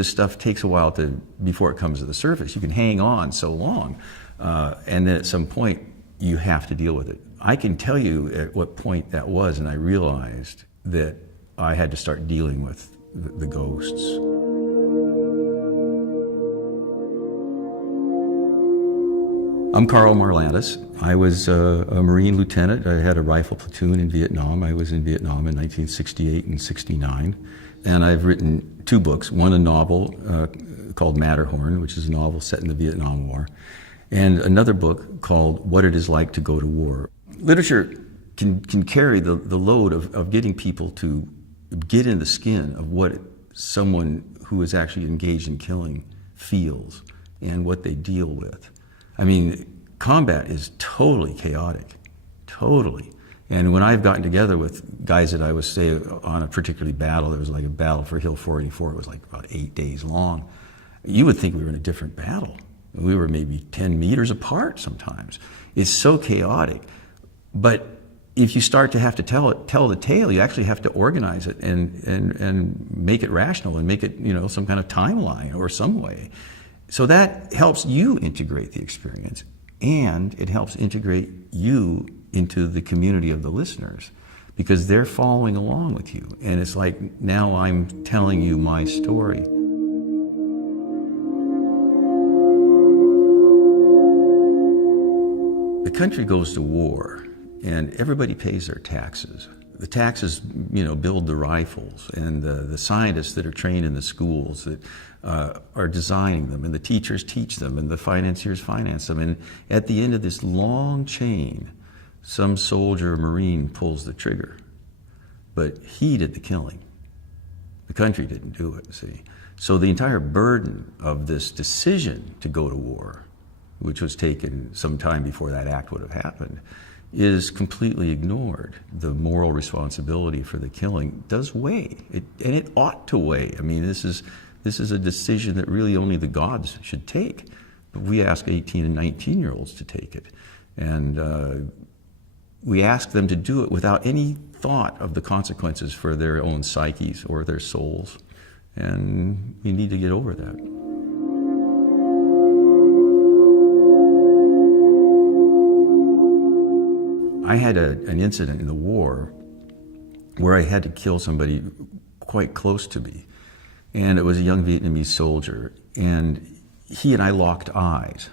this stuff takes a while before it comes to the surface. You can hang on so long, and then at some point you have to deal with it. I can tell you at what point that was, and I realized that I had to start dealing with the ghosts. I'm Karl Marlantes. I was a Marine lieutenant. I had a rifle platoon in Vietnam. I was in Vietnam in 1968 and 69. And I've written 2 books, one a novel called Matterhorn, which is a novel set in the Vietnam War, and another book called What It Is Like to Go to War. Literature can carry the load of getting people to get in the skin of what someone who is actually engaged in killing feels and what they deal with. I mean, combat is totally chaotic, totally. And when I've gotten together with guys that I was, say, on a particular battle, there was like a battle for Hill 484, it was like about 8 days long, you would think we were in a different battle. We were maybe 10 meters apart sometimes. It's so chaotic. But if you start to have to tell the tale, you actually have to organize it and make it rational and make it, some kind of timeline or some way. So that helps you integrate the experience, and it helps integrate you into the community of the listeners, because they're following along with you. And it's like, now I'm telling you my story. The country goes to war, and everybody pays their taxes. The taxes, build the rifles, and the scientists that are trained in the schools that are designing them, and the teachers teach them, and the financiers finance them. And at the end of this long chain, some soldier or Marine pulls the trigger. But he did the killing. The country didn't do it, see. So the entire burden of this decision to go to war, which was taken some time before that act would have happened, is completely ignored. The moral responsibility for the killing does weigh, and it ought to weigh. I mean, this is a decision that really only the gods should take. But we ask 18 and 19-year-olds to take it. And we ask them to do it without any thought of the consequences for their own psyches or their souls. And we need to get over that. I had an incident in the war where I had to kill somebody quite close to me. And it was a young Vietnamese soldier. And he and I locked eyes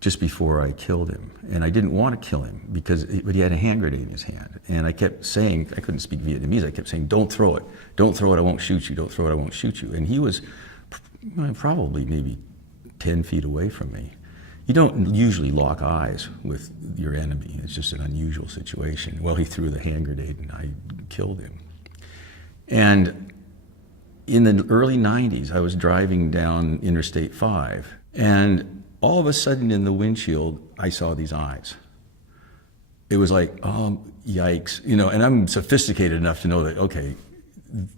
just before I killed him. And I didn't want to kill him but he had a hand grenade in his hand. And I kept saying, I couldn't speak Vietnamese, I kept saying, don't throw it. Don't throw it, I won't shoot you. Don't throw it, I won't shoot you. And he was probably maybe 10 feet away from me. You don't usually lock eyes with your enemy. It's just an unusual situation. Well, he threw the hand grenade and I killed him. And in the early 90s, I was driving down Interstate 5, and all of a sudden in the windshield, I saw these eyes. It was like, oh, yikes. And I'm sophisticated enough to know that, okay,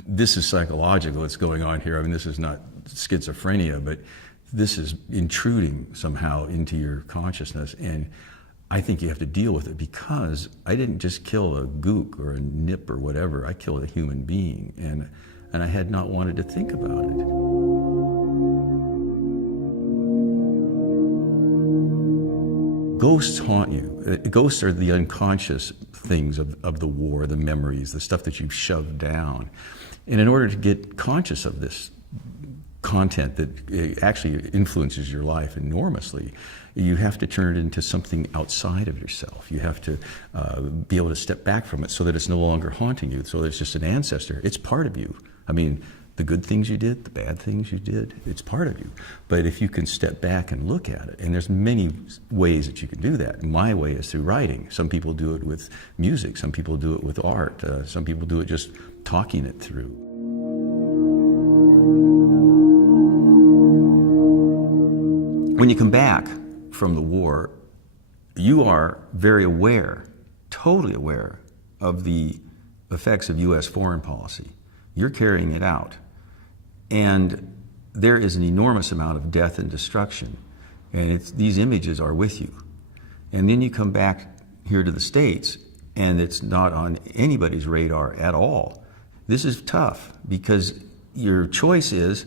this is psychological, what's going on here. I mean, this is not schizophrenia, but this is intruding somehow into your consciousness, and I think you have to deal with it, because I didn't just kill a gook or a nip or whatever. I killed a human being, and I had not wanted to think about it. Ghosts haunt you. Ghosts are the unconscious things of the war, the memories, the stuff that you've shoved down. And in order to get conscious of this content that actually influences your life enormously, you have to turn it into something outside of yourself. You have to be able to step back from it so that it's no longer haunting you, so that it's just an ancestor. It's part of you. I mean, the good things you did, the bad things you did, it's part of you. But if you can step back and look at it, and there's many ways that you can do that. My way is through writing. Some people do it with music. Some people do it with art. Some people do it just talking it through. When you come back from the war, you are very aware, totally aware, of the effects of U.S. foreign policy. You're carrying it out. And there is an enormous amount of death and destruction. And these images are with you. And then you come back here to the States, and it's not on anybody's radar at all. This is tough, because your choice is,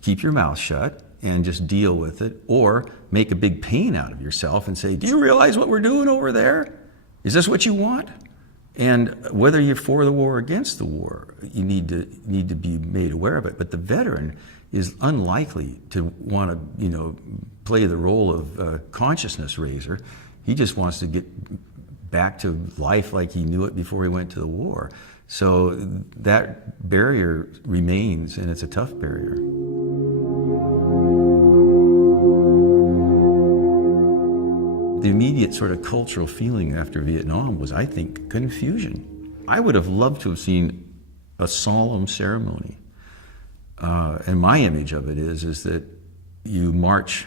keep your mouth shut and just deal with it, or make a big pain out of yourself and say, do you realize what we're doing over there? Is this what you want? And whether you're for the war or against the war, you need to be made aware of it. But the veteran is unlikely to want to, play the role of consciousness raiser. He just wants to get back to life like he knew it before he went to the war. So that barrier remains, and it's a tough barrier. The immediate sort of cultural feeling after Vietnam was, I think, confusion. I would have loved to have seen a solemn ceremony. And my image of it is that you march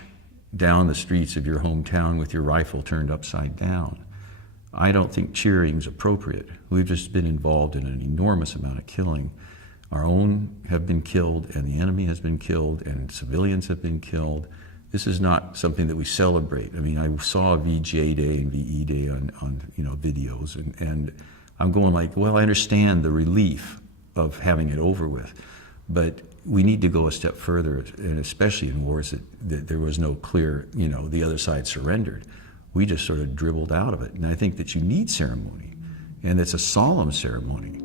down the streets of your hometown with your rifle turned upside down. I don't think cheering's appropriate. We've just been involved in an enormous amount of killing. Our own have been killed, and the enemy has been killed, and civilians have been killed. This is not something that we celebrate. I mean, I saw VJ Day and VE Day on videos, and I'm going like, well, I understand the relief of having it over with, but we need to go a step further, and especially in wars that there was no clear, the other side surrendered. We just sort of dribbled out of it. And I think that you need ceremony, and it's a solemn ceremony.